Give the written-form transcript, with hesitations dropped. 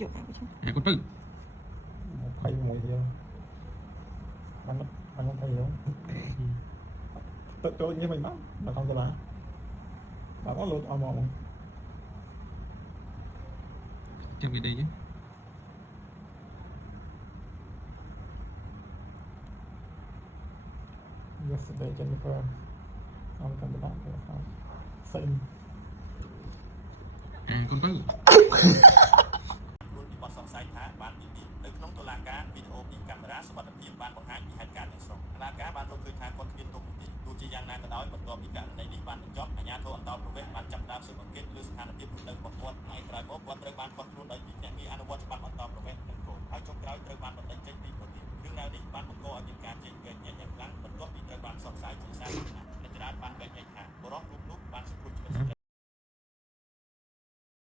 យកមកចុះ con tư 21ទៀតបាន20ហ្នឹងទៅចូលនេះមិនបានដល់ក្នុងសាលាបាទអត់លោតអមមក chẳng về đây chứ yesterday Jennifer on the back of the house same con tư បទសង្ស័យថាបាននិយាយនៅក្នុងតុលាការវីដេអូពីកាមេរ៉ាសុវត្ថិភាពបានបង្ហាញពីហេតុការណ៍ទាំងស្រុងតុលាការបានរកឃើញថាគាត់គ្មានទោសទេទោះជាយ៉ាងណាក៏ដោយបន្ទាប់ពីករណីនេះបានបញ្ចប់អាជ្ញាធរអន្តរប្រវេសន៍បានចាប់ផ្ដើមស៊ើបអង្កេតលើស្ថានភាពនៅរបស់គាត់